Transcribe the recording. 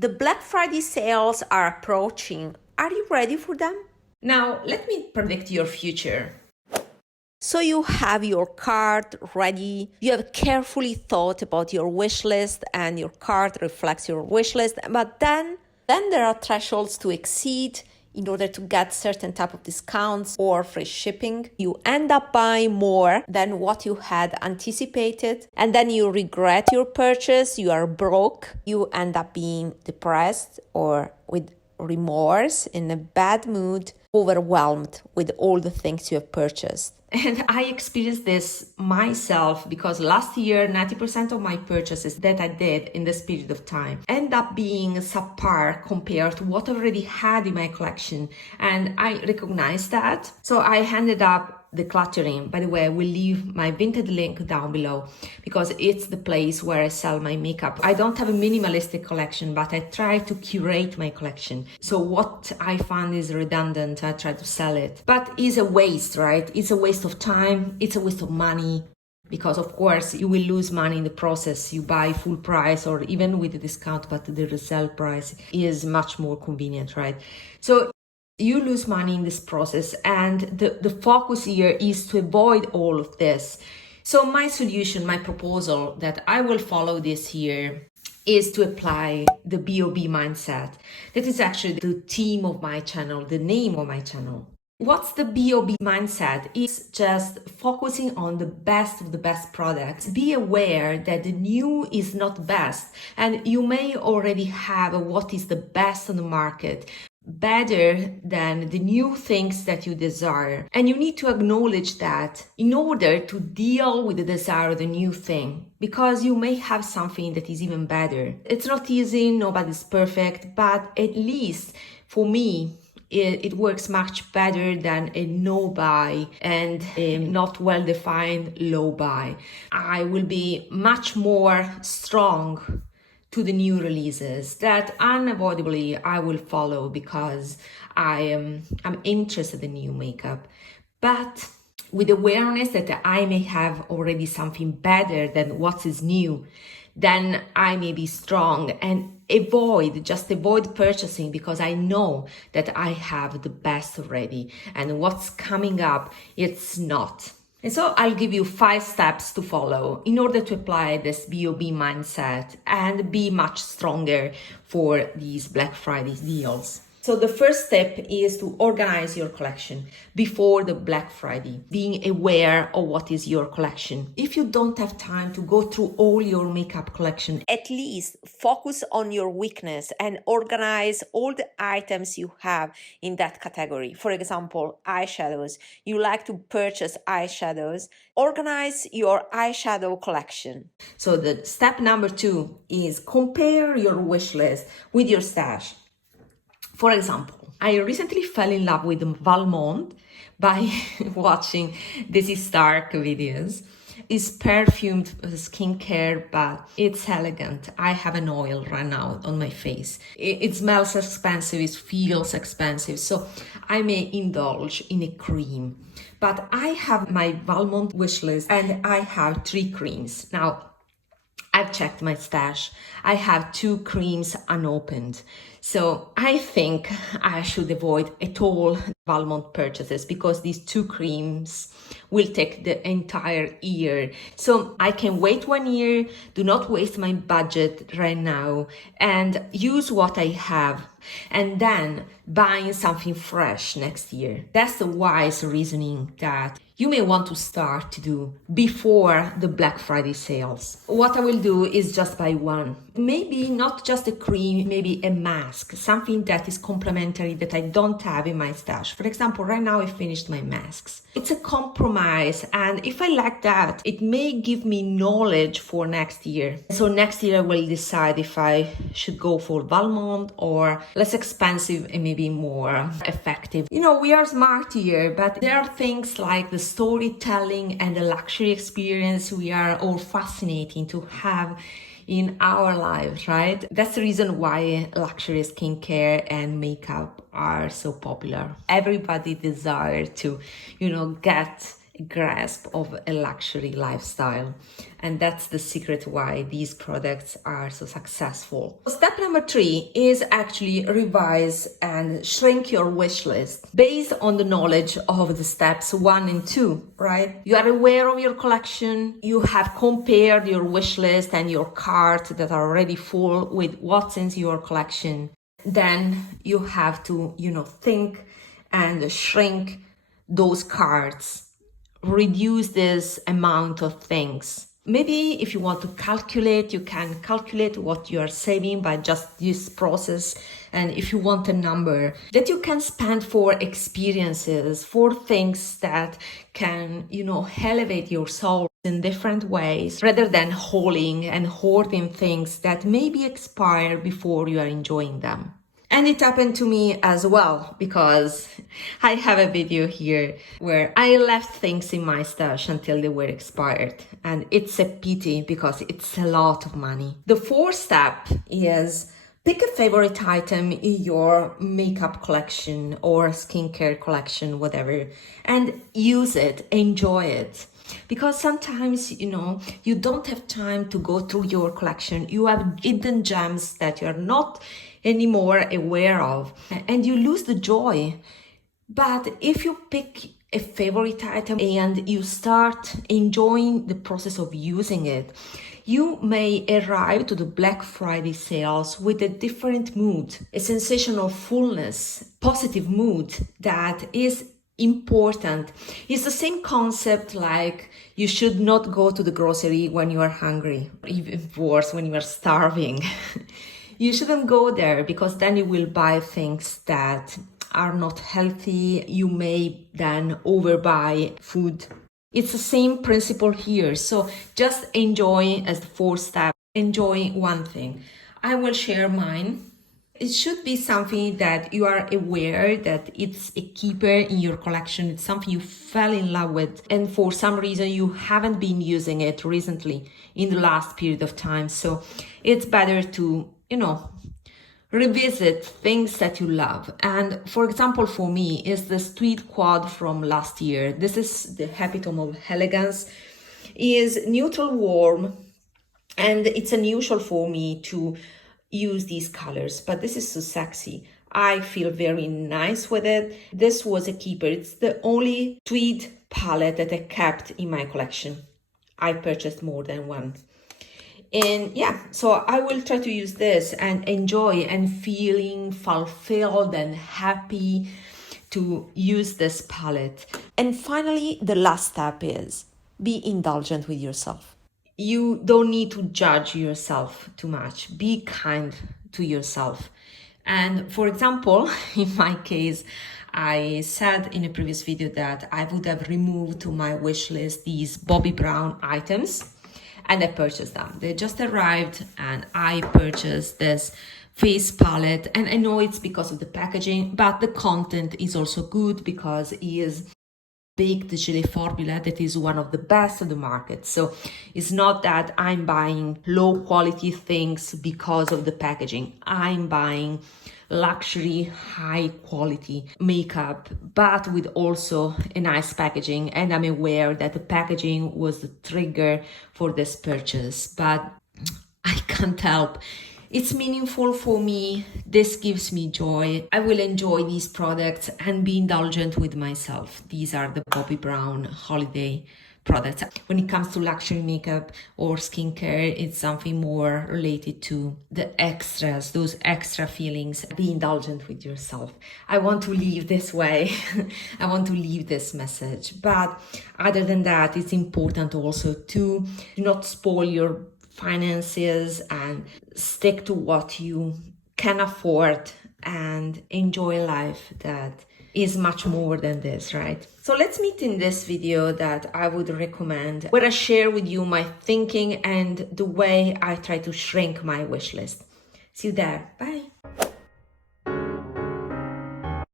The Black Friday sales are approaching. Are you ready for them? Now, let me predict your future. So you have your cart ready, you have carefully thought about your wish list and your cart reflects your wish list, but then there are thresholds to exceed in order to get certain type of discounts or free shipping. You end up buying more than what you had anticipated, and then you regret your purchase, you are broke, you end up being depressed or with remorse, in a bad mood, overwhelmed with all the things you have purchased. And I experienced this myself because last year, 90% of my purchases that I did in this period of time end up being subpar compared to what I already had in my collection. And I recognized that. So I ended up decluttering. By the way, I will leave my Vinted link down below because it's the place where I sell my makeup. I don't have a minimalistic collection, but I try to curate my collection. So what I find is redundant, I try to sell it. But it's a waste, right? It's a waste of time, it's a waste of money. Because of course you will lose money in the process. You buy full price or even with a discount, but the resale price is much more convenient, right? So you lose money in this process, and the focus here is to avoid all of this. So my solution, my proposal that I will follow this year is to apply the BoB mindset. That is actually the theme of my channel, the name of my channel. What's the BoB mindset? It's just focusing on the best of the best products. Be aware that the new is not best, and you may already have what is the best on the market, better than the new things that you desire. And you need to acknowledge that in order to deal with the desire of the new thing, because you may have something that is even better. It's not easy, nobody's perfect, but at least for me, it works much better than a no buy and a not well defined low buy. I will be much more strong to the new releases that unavoidably I will follow because I'm interested in new makeup, but with awareness that I may have already something better than what is new. Then I may be strong and just avoid purchasing because I know that I have the best already, and what's coming up, it's not. And so I'll give you 5 steps to follow in order to apply this BoB mindset and be much stronger for these Black Friday deals. So the first step is to organize your collection before the Black Friday, being aware of what is your collection. If you don't have time to go through all your makeup collection, at least focus on your weakness and organize all the items you have in that category. For example, eyeshadows. You like to purchase eyeshadows. Organize your eyeshadow collection. So the step number 2 is compare your wish list with your stash. For example, I recently fell in love with Valmont by watching Daisy Stark videos. It's perfumed skincare, but it's elegant. I have an oil right now on my face. It smells expensive, it feels expensive, so I may indulge in a cream. But I have my Valmont wish list and I have 3 creams. Now, I've checked my stash. I have 2 creams unopened. So I think I should avoid at all Valmont purchases because these 2 creams will take the entire year. So I can wait 1 year, do not waste my budget right now, and use what I have, and then buying something fresh next year. That's the wise reasoning that you may want to start to do before the Black Friday sales. What I will do is just buy one. Maybe not just a cream, maybe a mask, something that is complementary that I don't have in my stash. For example, right now I finished my masks. It's a compromise, and if I like that, it may give me knowledge for next year. So next year I will decide if I should go for Valmont or less expensive and maybe more effective. You know, we are smart here, but there are things like the storytelling and the luxury experience we are all fascinating to have in our lives, right? That's the reason why luxury skincare and makeup are so popular. Everybody desires to, get grasp of a luxury lifestyle. And that's the secret why these products are so successful. Step number 3 is actually revise and shrink your wish list based on the knowledge of the steps 1 and 2, right? You are aware of your collection. You have compared your wish list and your cart that are already full with what's in your collection. Then you have to, think and shrink those carts, reduce this amount of things. Maybe if you want to calculate, you can calculate what you are saving by just this process. And if you want a number that you can spend for experiences, for things that can, elevate your soul in different ways, rather than hauling and hoarding things that maybe expire before you are enjoying them. And it happened to me as well, because I have a video here where I left things in my stash until they were expired. And it's a pity because it's a lot of money. The 4th step is pick a favorite item in your makeup collection or skincare collection, whatever, and use it, enjoy it. Because sometimes, you don't have time to go through your collection. You have hidden gems that you're not anymore aware of, and you lose the joy. But if you pick a favorite item and you start enjoying the process of using it, you may arrive to the Black Friday sales with a different mood, a sensation of fullness, positive mood that is important. It's the same concept like you should not go to the grocery when you are hungry, even worse, when you are starving. You shouldn't go there because then you will buy things that are not healthy. You may then overbuy food. It's the same principle here. So just enjoy as the 4th step. Enjoy one thing. I will share mine. It should be something that you are aware that it's a keeper in your collection. It's something you fell in love with, and for some reason you haven't been using it recently in the last period of time. So it's better to, revisit things that you love. And for example, for me, is this tweed quad from last year. This is the epitome of elegance. Is neutral warm, and it's unusual for me to use these colors, but this is so sexy. I feel very nice with it. This was a keeper. It's the only tweed palette that I kept in my collection. I purchased more than one. And yeah, so I will try to use this and enjoy and feeling fulfilled and happy to use this palette. And finally, the last step is be indulgent with yourself. You don't need to judge yourself too much. Be kind to yourself. And for example, in my case, I said in a previous video that I would have removed to my wish list these BoB Brown items, and I purchased them. They just arrived and I purchased this face palette, and I know it's because of the packaging, but the content is also good because it is baked gelée formula that is one of the best on the market. So it's not that I'm buying low quality things because of the packaging. I'm buying luxury, high quality makeup, but with also a nice packaging. And I'm aware that the packaging was the trigger for this purchase, but I can't help. It's meaningful for me. This gives me joy. I will enjoy these products and be indulgent with myself. These are the BoB Brown holiday products. When it comes to luxury makeup or skincare, it's something more related to the extras, those extra feelings. Be indulgent with yourself. I want to leave this way. I want to leave this message. But other than that, it's important also to not spoil your finances and stick to what you can afford and enjoy life that is much more than this, right? So let's meet in this video that I would recommend, where I share with you my thinking and the way I try to shrink my wish list. See you there. Bye.